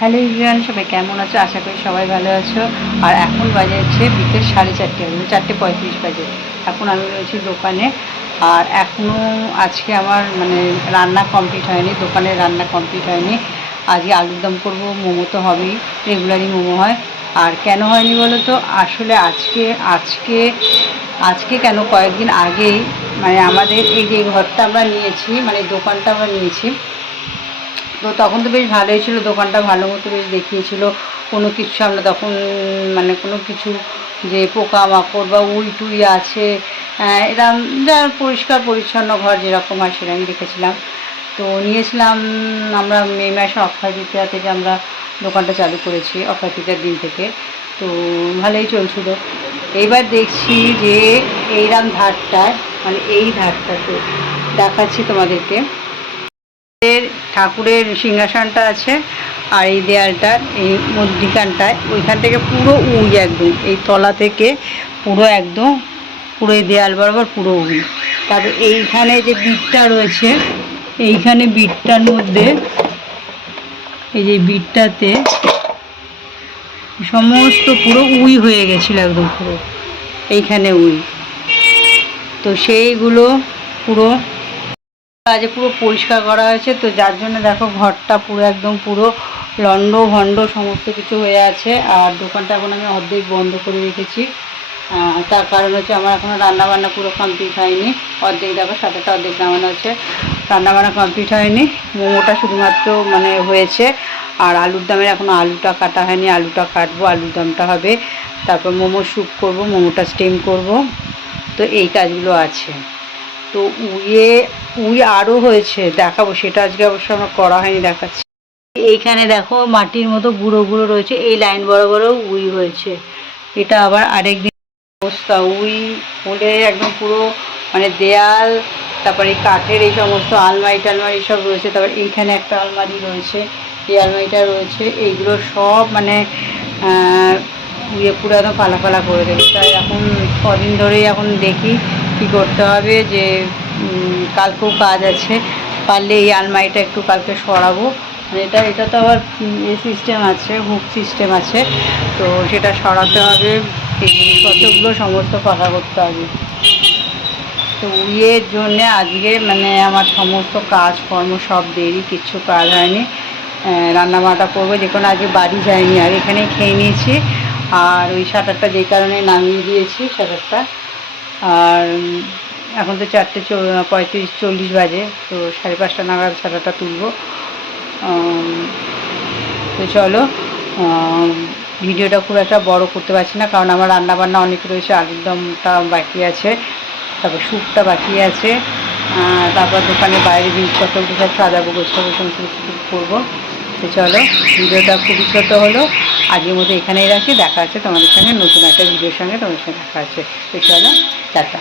Hello Evion সবাই কেমন আছো? আশা করি সবাই ভালো আছো। আর এখন বাজে হচ্ছে বিকেল সাড়ে চারটে বাজে চারটে পঁয়ত্রিশ বাজে। এখন আমি রয়েছি দোকানে। আর এখনও আজকে আমার মানে রান্না কমপ্লিট হয়নি, দোকানে রান্না কমপ্লিট হয়নি। আজকে আলুর দম করব, মোমো তো হবেই, রেগুলারই মোমো হয়। আর কেন হয়নি বলো তো? আসলে আজকে আজকে আজকে কেন? কয়েকদিন আগেই মানে আমাদের এই যে ঘরটা আমরা নিয়েছি মানে দোকানটা আমরা নিয়েছি তো তখন তো বেশ ভালোই ছিল, দোকানটা ভালো মতো বেশ দেখিয়েছিল। কোনো কিছু আমরা তখন মানে কোনো কিছু যে পোকা মাকড় বা উই টুই আছে এরম যা পরিষ্কার পরিচ্ছন্ন ঘর যেরকম হয় সেরকমই দেখেছিলাম। তো নিয়েছিলাম আমরা মে মাসে অক্ষয় তৃতীয়া থেকে আমরা দোকানটা চালু করেছি, অক্ষয় তৃতীয়ার দিন থেকে। তো ভালোই চলছিল। এইবার দেখছি যে এইরাম ধারটায় মানে এই ধারটাতে দেখাচ্ছি তোমাদেরকে। ঠাকুরের সিংহাসনটা আছে আর এই দেয়ালটার, এই মধ্যিখানটায় ওইখান থেকে পুরো উই একদম, এই তলা থেকে পুরো একদম, পুরো এই দেয়াল বরাবর পুরো উই। তারপর এইখানে যে বিটটা রয়েছে, এইখানে বিটটার মধ্যে এই যে বিটটাতে সমস্ত পুরো উই হয়ে গেছিল একদম পুরো, এইখানে উই। তো সেইগুলো পুরো কাজে পুরো পরিষ্কার করা হয়েছে। তো যার জন্য দেখো ঘরটা পুরো একদম পুরো লন্ড ভন্ড সমস্ত কিছু হয়ে আছে। আর দোকানটা এখন আমি অর্ধেক বন্ধ করে রেখেছি। তার কারণ হচ্ছে আমার এখনও রান্নাবান্না পুরো কমপ্লিট হয়নি। অর্ধেক দেখো সাথেটা অর্ধেক নামানো আছে। রান্নাবান্না কমপ্লিট হয়নি। মোমোটা শুধুমাত্র মানে হয়েছে। আর আলুর দামের এখনও আলুটা কাটা হয়নি। আলুটা কাটবো, আলুর দমটা হবে। তারপর মোমো স্যুপ করব, মোমোটা স্টিম করব। তো এই কাজগুলো আছে। তো উয়ে উই আরও হয়েছে, দেখাবো। সেটা আজকে অবশ্য আমার করা হয়নি, দেখাচ্ছি। এইখানে দেখো মাটির মতো গুঁড়ো গুঁড়ো রয়েছে, এই লাইন বড় বড় উই হয়েছে। এটা আবার আরেক দিন অবস্থা, উই হলে একদম পুরো মানে দেয়াল, তারপরে এই কাঠের এই সমস্ত আলমারি টালমারি সব রয়েছে, তারপর এইখানে একটা আলমারি রয়েছে, এই আলমারিটা রয়েছে, এইগুলো সব মানে উইয়ে পুরো একদম পালা পালা করে দেবে। তাই এখন কদিন ধরেই এখন দেখি কি করতে হবে যে কালকেও কাজ আছে পারলে এই আলমারিটা একটু কালকে সরাবো। মানে এটা এটা তো আবার এ সিস্টেম আছে হুক সিস্টেম আছে তো সেটা সরাতে হবে এই জিনিসপত্রগুলো সমস্ত কথা করতে হবে। তো উইয়ের জন্যে আজকে মানে আমার সমস্ত কাজকর্ম সব দেরি কিচ্ছু কাজ হয়নি। আহ, রান্নাবান্নাটা করব যে কোনো আজকে বাড়ি যাইনি আর এখানেই খেয়ে নিয়েছি। আর ওই শাটারটা যেই কারণে নামিয়ে দিয়েছি শাটারটা। আর এখন তো চারটে পঁয়ত্রিশ, চল্লিশ বাজে, তো সাড়ে পাঁচটা নাগাদ শাটারটা তুলবো। তো চলো ভিডিওটা খুব একটা বড় করতে পারছি না, কারণ আমার রান্না বান্না অনেক রয়েছে আলুর দমটা বাকি আছে, তারপর স্যুপটা বাকি আছে তারপর দোকানের বাইরে জিনিসপত্রগুলো সব সাজাবো, গোছাবো, সমস্ত কিছু করব। তো চলো, ভিডিওটা খুবই ছোট হলো। আজকের মতো এখানেই রাখি। দেখা আছে তোমাদের সঙ্গে, নতুন একটা ভিডিওর সঙ্গে তোমাদের সঙ্গে দেখা আছে তো চলো টাটা।